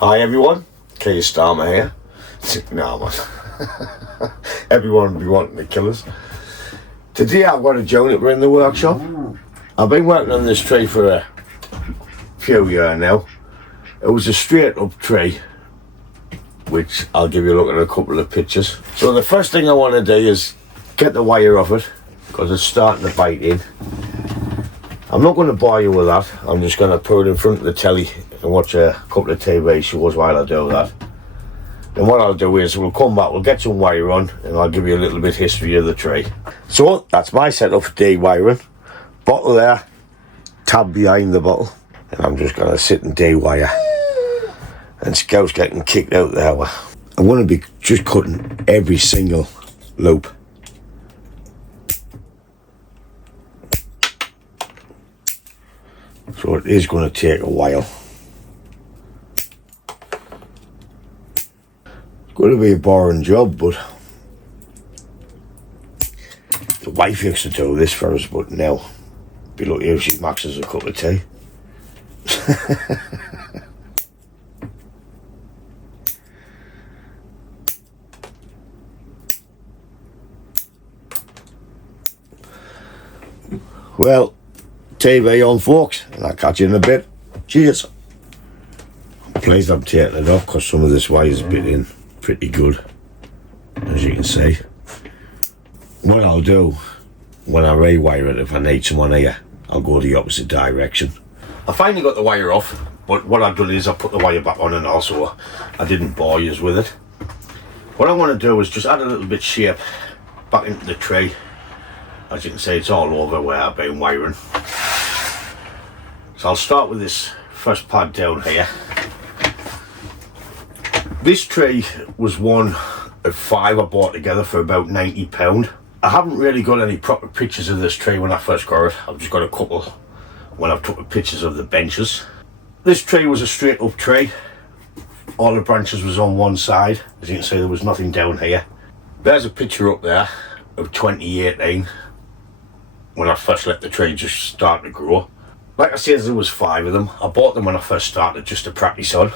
Hi everyone, Keir Starmer here. No man, everyone will be wanting to kill us. Today I've got a Juniper in the workshop. I've been working on this tree for a few years now. It was a straight up tree, which I'll give you a look at a couple of pictures. So the first thing I want to do is get the wire off it, because it's starting to bite in. I'm not going to bore you with that. I'm just going to put it in front of the telly and watch a couple of TV shows while I do that. And what I'll do is we'll come back, we'll get some wire on, and I'll give you a little bit history of the tree. So that's my setup for de-wiring. Bottle there, tab behind the bottle, and I'm just going to sit and de-wire. And Scout's getting kicked out there. I'm going to be just cutting every single loop. So it is going to take a while. It's going to be a boring job, but the wife used to do this for us, but now be lucky if she maxes a cup of tea. Well, TV on folks, and I'll catch you in a bit. Cheers. I'm pleased I'm taking it off because some of this wire's bit in pretty good, as you can see. What I'll do when I rewire it, if I need someone here, I'll go the opposite direction. I finally got the wire off, but what I've done is I put the wire back on, and also I didn't bore you with it. What I want to do is just add a little bit of shape back into the tree. As you can see, it's all over where I've been wiring. So I'll start with this first pad down here. This tree was one of 5 I bought together for about £90. I haven't really got any proper pictures of this tree when I first got it. I've just got a couple when I've took pictures of the benches. This tree was a straight up tree. All the branches was on one side. As you can see, there was nothing down here. There's a picture up there of 2018 when I first let the tree just start to grow. Like I said, there was 5 of them. I bought them when I first started just to practice on.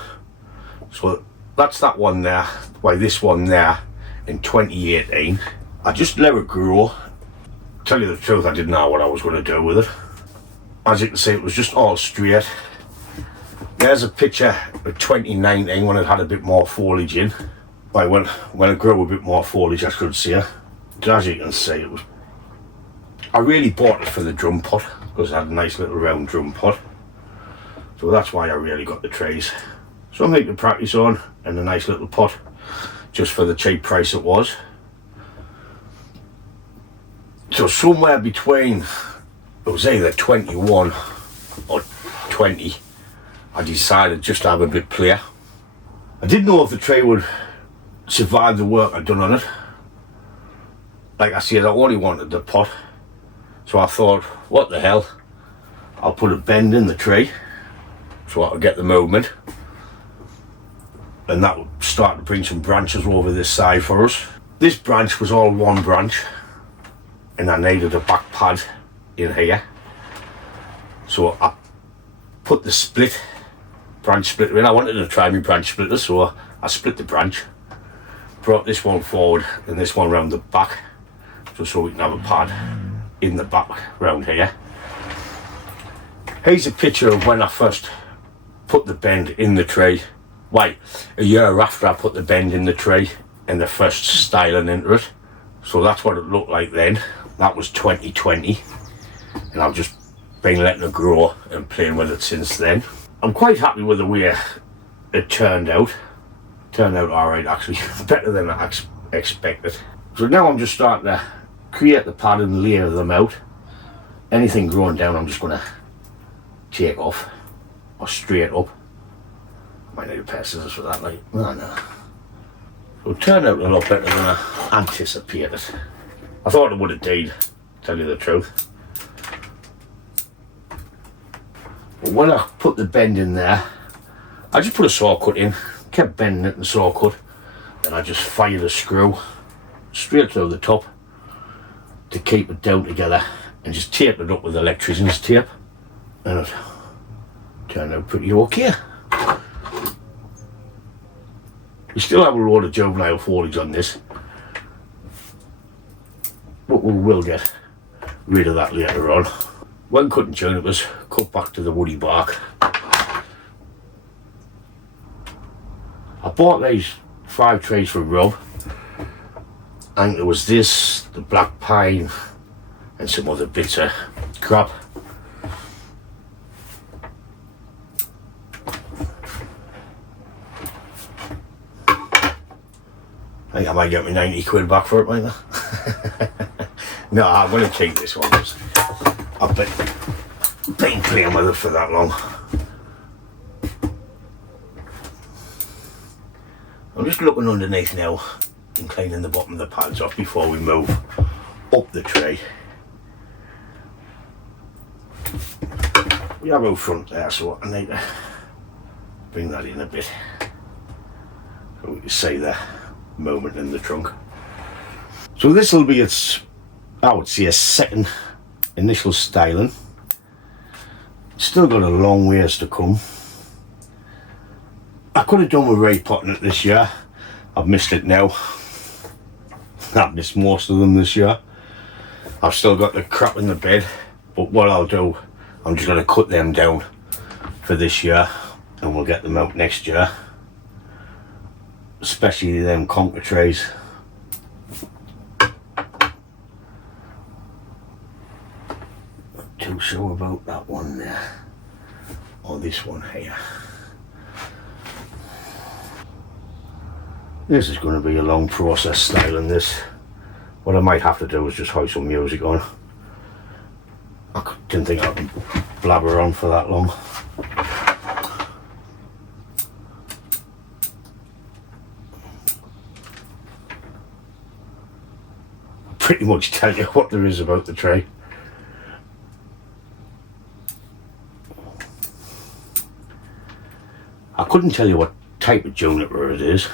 So that's that one there. Why, this one there in 2018. I just let it grow. Tell you the truth, I didn't know what I was going to do with it. As you can see, it was just all straight. There's a picture of 2019 when it had a bit more foliage in. Why, when it grew a bit more foliage, I could see it. As you can see, it was. I really bought it for the drum pot, because it had a nice little round drum pot. So that's why I really got the trees. Something to practice on, and a nice little pot, just for the cheap price it was. So somewhere between, it was either 21 or 20, I decided just to have a bit clear. I didn't know if the tree would survive the work I'd done on it. Like I said, I only wanted the pot. So I thought, what the hell, I'll put a bend in the tree so I'll get the movement, and that would start to bring some branches over this side for us. This branch was all one branch, and I needed a back pad in here, so I put the branch splitter in. I wanted to try my branch splitter, so I split the branch, brought this one forward and this one round the back, just so we can have a pad in the back round here. Here's a picture of when I first put the bend in the tree. Wait, a year after I put the bend in the tree and the first styling into it. So that's what it looked like then. That was 2020, and I've just been letting it grow and playing with it since then. I'm quite happy with the way it turned out. Turned out alright actually, better than I expected. So now I'm just starting to create the pad and layer them out. Anything growing down I'm just going to take off, or straight up. Might need a pair of scissors for that, like, no. So it turned out a lot better than I anticipated. I thought it would indeed, tell you the truth. But when I put the bend in there, I just put a saw cut in, kept bending it and saw cut, then I just fired a screw straight through the top to keep it down together, and just taped it up with electrician's tape, and it turned out pretty okay. We still have a load of juvenile foliage on this, but we will get rid of that later on. When cutting junipers, cut back to the woody bark. I bought these 5 trays from Rob. I think there was this, the black pine, and some other bits of crap. I think I might get me 90 quid back for it, mightn't I? No, I'm going to keep this one. I've been playing with it for that long. I'm just looking underneath now and cleaning the bottom of the pads off before we move up the tray. We have out front there, so I need to bring that in a bit so we can see the moment in the trunk. So this will be its, I would say, a second initial styling. Still got a long ways to come. I could have done with repotting it this year. I've missed it now. I've missed most of them this year. I've still got the crap in the bed, but what I'll do, I'm just going to cut them down for this year and we'll get them out next year. Especially them conker trays. Not too sure about that one there, or this one here. This is going to be a long process styling this. What I might have to do is just hoist some music on. I didn't think I could blabber on for that long. I'll pretty much tell you what there is about the tray. I couldn't tell you what type of juniper it is.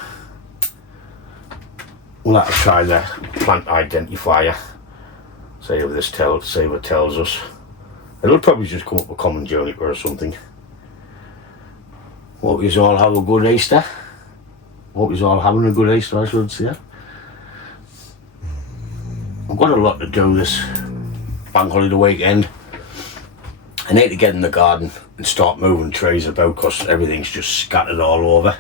We'll have to try the plant identifier. See if this see what tells us. It'll probably just come up with common juniper or something. Hope you all have a good Easter. Hope you all having a good Easter, I should say. I've got a lot to do this bank holiday weekend. I need to get in the garden and start moving trees about because everything's just scattered all over.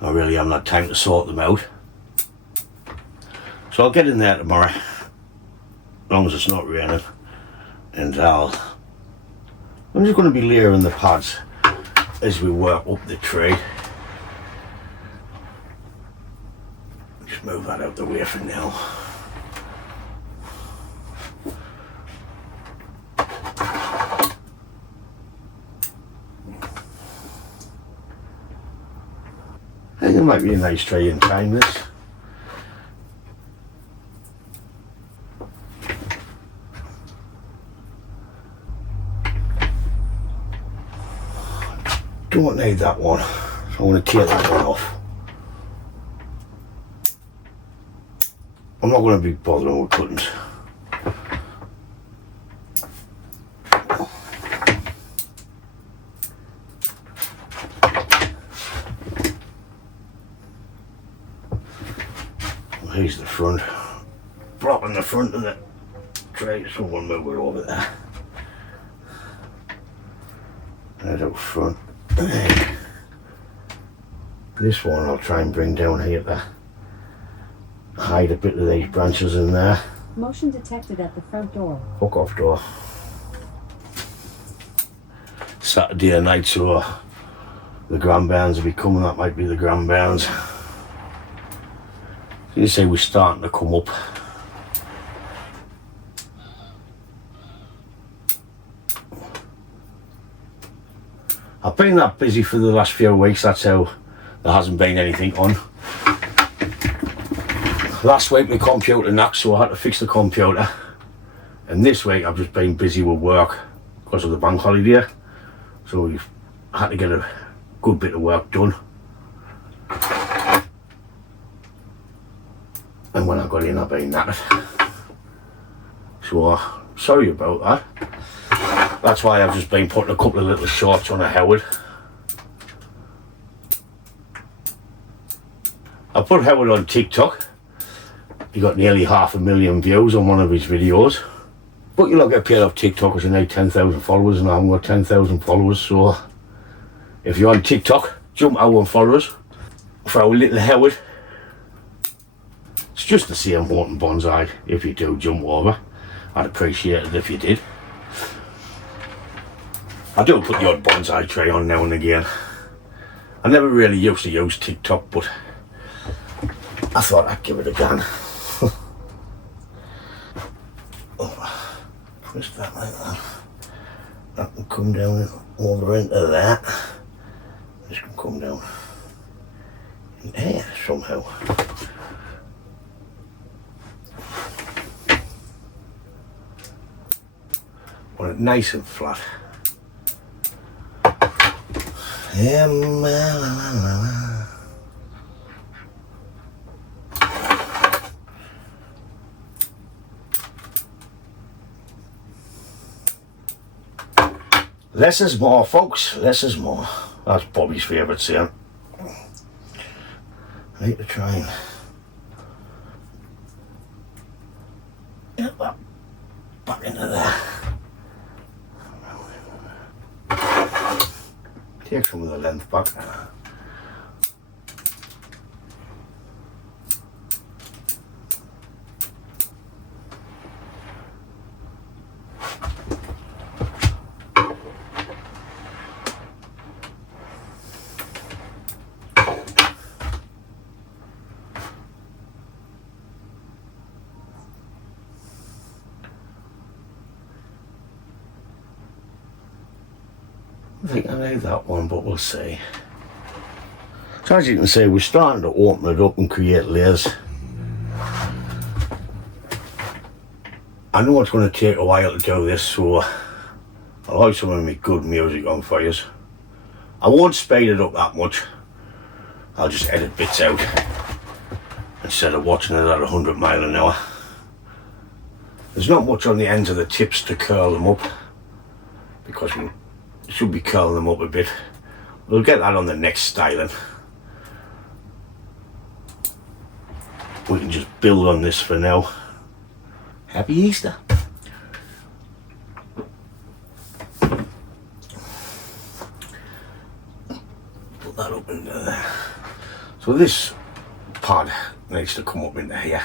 I really haven't had time to sort them out. So I'll get in there tomorrow, as long as it's not raining, and I'm just going to be layering the pads as we work up the tree. Just move that out the way for now. I think it might be a nice tray in time, this. Don't need that one, so I'm going to take that one off. I'm not going to be bothering with cuttings. Here's the front, propping the front of the tray, so we'll move it over there. Right out front. This one I'll try and bring down here to hide a bit of these branches in there. Motion detected at the front door. Fuck off door. Saturday night, so the grandbands will be coming. That might be the grandbands. You say we're starting to come up. I've been that busy for the last few weeks, that's how there hasn't been anything on. Last week my computer knocked, so I had to fix the computer. And this week I've just been busy with work because of the bank holiday. So we've had to get a good bit of work done. And when I got in, I've been knackered. So, sorry about that. That's why I've just been putting a couple of little shorts on a Howard. I put Howard on TikTok. He got nearly 500,000 views on one of his videos. But you'll not get paid off TikTok because you need 10,000 followers, and I haven't got 10,000 followers. So if you're on TikTok, jump out and follow us for our little Howard. It's just the same haunting bonsai. If you do jump over, I'd appreciate it if you did. I do put the odd bonsai tray on now and again. I never really used to use TikTok, but I thought I'd give it a go. Twist that like that. That can come down over into that. This can come down in here somehow. Want it nice and flat. Less is more, folks. Less is more. That's Bobby's favourite saying. I need to try and get that back into there. Take some of the length back. I think I need that one, but we'll see. So as you can see, we're starting to open it up and create layers. I know it's going to take a while to do this, so I'll have some of my good music on for you. I won't speed it up that much. I'll just edit bits out instead of watching it at 100 miles an hour. There's not much on the ends of the tips to curl them up, because we should be curling them up a bit. We'll get that on the next styling. We can just build on this for now. Happy Easter. Put that up into there. So this pad needs to come up into here.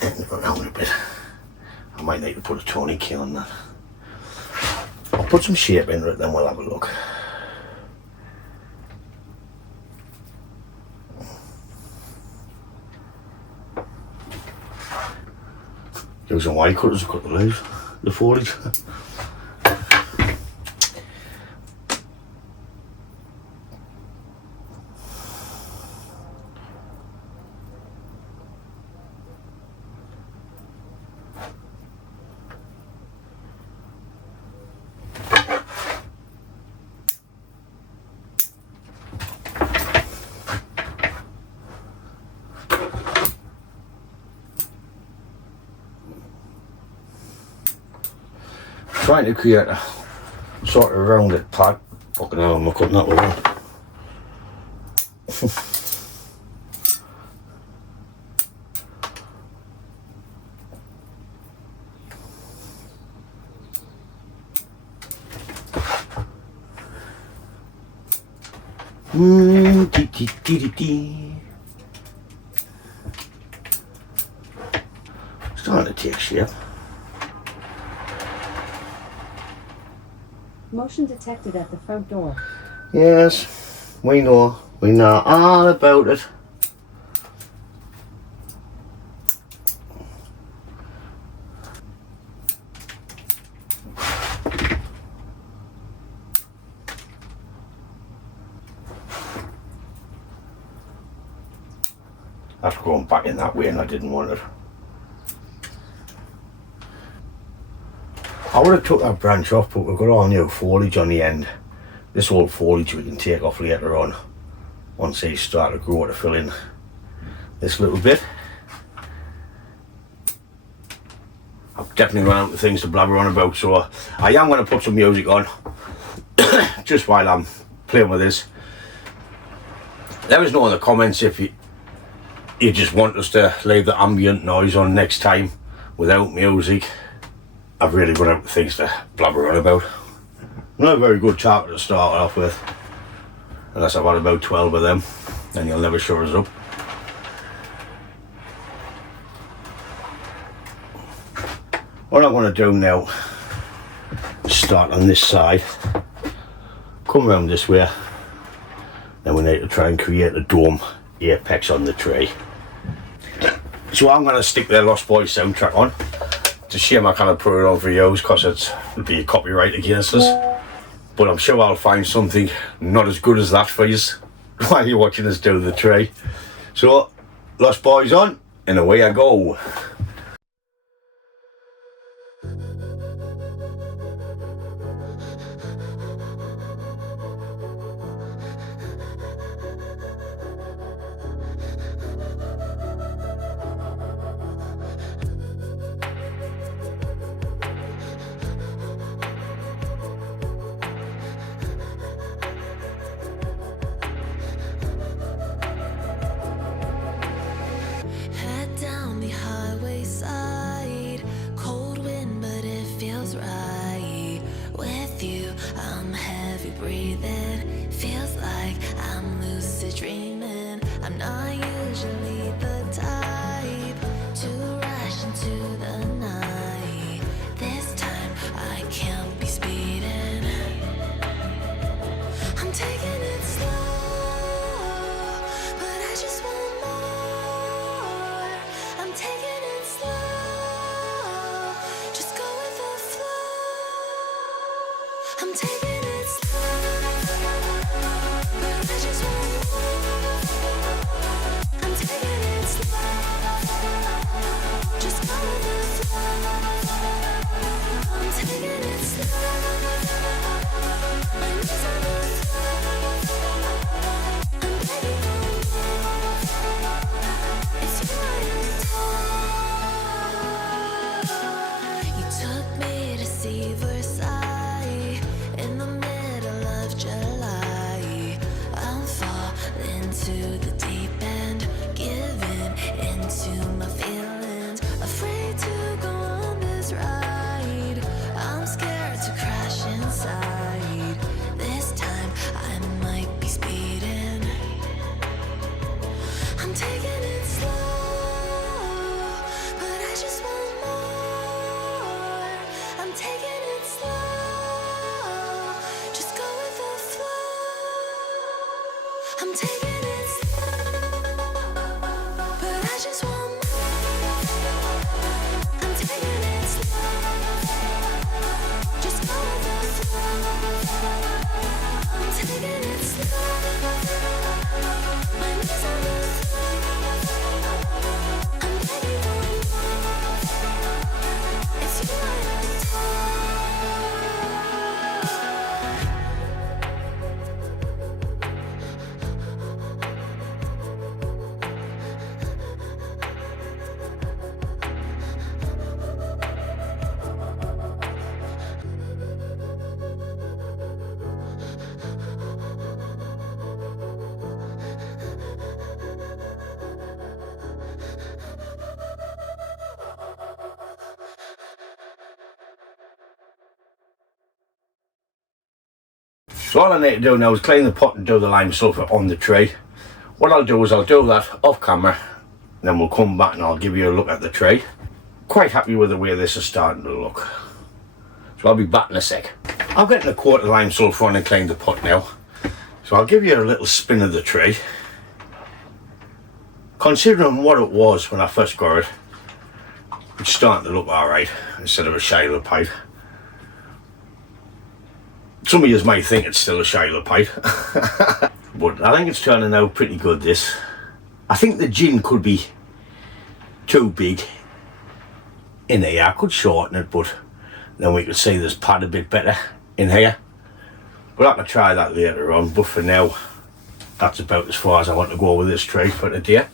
And around a bit. I might need to put a tourniquet on that. I'll put some shape into it, then we'll have a look. Using wire cutters to cut the leaves, the foliage. Trying to create a sort of rounded pad. Fucking hell, I'm cutting that one. Starting to take shape. Motion detected at the front door. Yes, we know all about it. That's going back in that way and I didn't want it. I would have took that branch off, but we've got all new foliage on the end. This old foliage we can take off later on, once these start to grow, to fill in this little bit. I've definitely run out of things to blabber on about, so I am going to put some music on just while I'm playing with this. Let us know in the comments if you just want us to leave the ambient noise on next time without music. I've really run out of things to blabber on about. Not a very good chapter to start off with, unless I've had about 12 of them, then you'll never shut us up. What I'm going to do now is start on this side, come around this way, then we need to try and create a dome apex on the tray. So I'm going to stick the Lost Boys soundtrack on. It's a shame I can't put it on for you because it'll be a copyright against us. But I'm sure I'll find something not as good as that for you while you're watching us do the tray. So, Lost Boys on, and away I go. Breathing feels like I'm lucid dreaming. I'm not usually the type to rush into the night. This time I can't be speeding. I'm taking it slow, but I just want more. I'm taking it slow, just go with the flow. I'm taking it slow. I'm taking it slow, but I just want more. I'm taking it slow, just go with the flow. I'm taking it slow, my knees on the floor. I'm begging for more. It's you I adore. So all I need to do now is clean the pot and do the lime sulphur on the tray. What I'll do is I'll do that off camera, and then we'll come back and I'll give you a look at the tray. Quite happy with the way this is starting to look. So I'll be back in a sec. I'm getting a quart of lime sulphur on and clean the pot now. So I'll give you a little spin of the tray. Considering what it was when I first got it, it's starting to look alright instead of a Shiloh pipe. Some of you might think it's still a Shiloh pipe, but I think it's turning out pretty good, this. I think the gin could be too big in here. I could shorten it, but then we could see this pad a bit better in here. But I can try that later on, but for now, that's about as far as I want to go with this tray for today.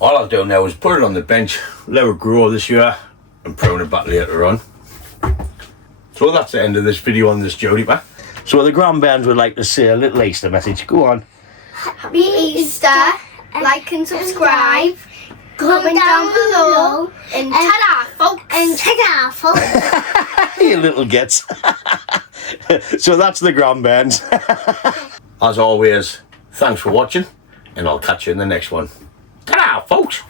All I'll do now is put it on the bench, let it grow this year, and prune it back later on. So that's the end of this video on this Juniper. So the grandbands would like to say a little Easter message. Go on. Happy Easter. Like and subscribe. Comment down below. And ta-da, folks. And ta-da, folks. You little gets. So that's the grandbands. As always, thanks for watching, and I'll catch you in the next one. Ta-da, folks.